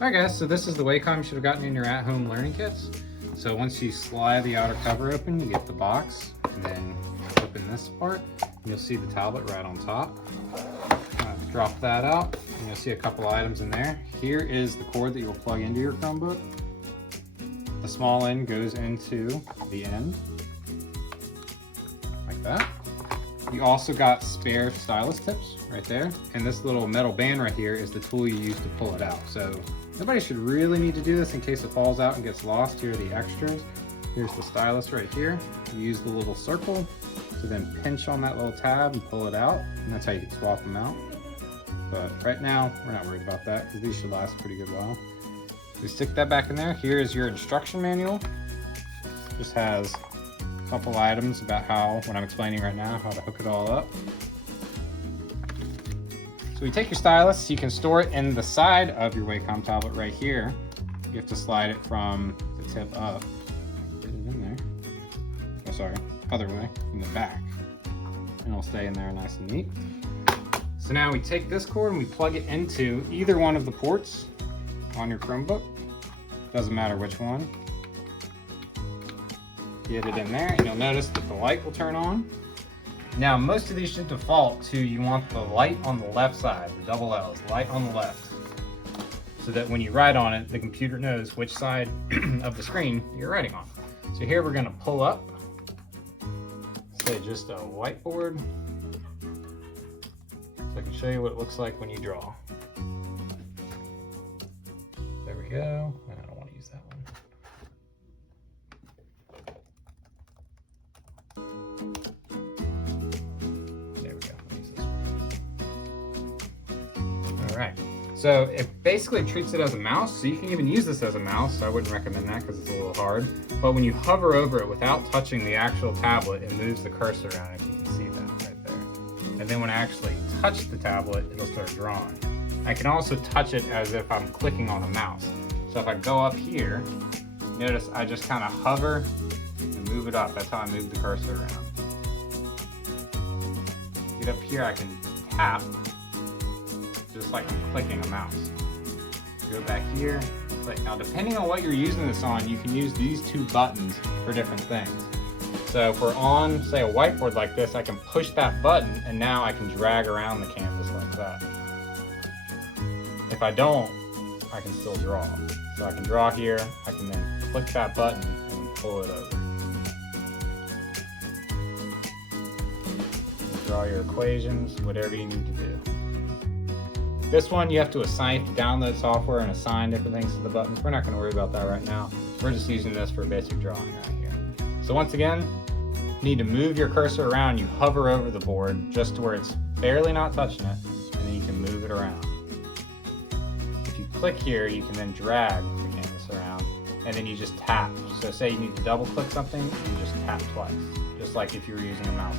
Alright guys, so this is the Wacom you should have gotten in your at-home learning kits. So once you slide the outer cover open, you get the box, and then open this part, and you'll see the tablet right on top. Drop that out, and you'll see a couple items in there. Here is the cord that you'll plug into your Chromebook. The small end goes into the end, like that. You also got spare stylus tips right there, and this little metal band right here is the tool you use to pull it out. So nobody should really need to do this in case it falls out and gets lost. Here are the extras. Here's the stylus right here. You use the little circle to then pinch on that little tab and pull it out, and that's how you can swap them out. But right now, we're not worried about that because these should last a pretty good while. We stick that back in there. Here is your instruction manual. Just has a couple items about how, what I'm explaining right now, how to hook it all up. So we take your stylus, you can store it in the side of your Wacom tablet right here. You have to slide it from the tip up. Get it in there. Oh, sorry, other way, in the back. And it'll stay in there nice and neat. So now we take this cord and we plug it into either one of the ports on your Chromebook. Doesn't matter which one. Get it in there and you'll notice that the light will turn on. Now most of these should default to, you want the light on the left side, the double L's, light on the left. So that when you write on it, the computer knows which side of the screen you're writing on. So here we're gonna pull up, say just a whiteboard. So I can show you what it looks like when you draw. There we go. I don't want to use that one. There we go. I'll use this one. All right. So it basically treats it as a mouse. So you can even use this as a mouse. I wouldn't recommend that because it's a little hard. But when you hover over it without touching the actual tablet, it moves the cursor around, if you can see that right there. And then when I actually touch the tablet, it'll start drawing. I can also touch it as if I'm clicking on a mouse. So if I go up here, notice I just kind of hover and move it up. That's how I move the cursor around. Get up here, I can tap, just like I'm clicking a mouse. Go back here, click. Now depending on what you're using this on, you can use these two buttons for different things. So if we're on, say, a whiteboard like this, I can push that button and now I can drag around the canvas like that. If I don't, I can still draw. So I can draw here, I can then click that button and pull it over. Draw your equations, whatever you need to do. This one you have to assign, to download software and assign different things to the buttons. We're not going to worry about that right now. We're just using this for basic drawing right here. So once again, you need to move your cursor around. You hover over the board just to where it's barely not touching it, and then you can move it around. If you click here, you can then drag the canvas around, and then you just tap. So say you need to double click something, you just tap twice, just like if you were using a mouse.